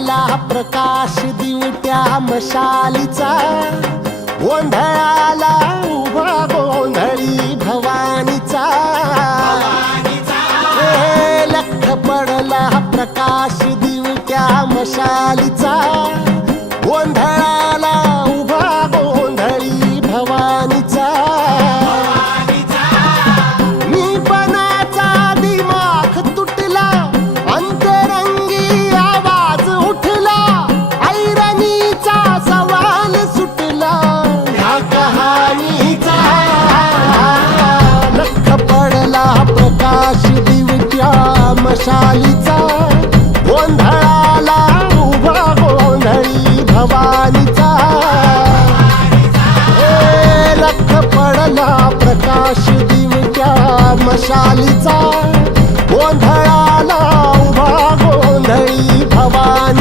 पडला प्रकाश दिवट्या मशालीचा, गोंधळाला उभा गोंधळी भवानीचा. लख पडला प्रकाश दिवट्या मशालीचा, गोंधळाला उभा गोंधळी भवानीचा. निपणाचा दिमाग तुटला, अंतरंगी आवाज उठला, ऐरणीचा सवाल सुटला ह्या कहाणीचा. लख पडला प्रकाश दिवट्या मशालीचा, गोंधळाला उभा गोंधळी भवानीचा. लख पडला प्रकाश दिवट्या मशालीचा, गोंधळाला उभा गोंधळी भवानी.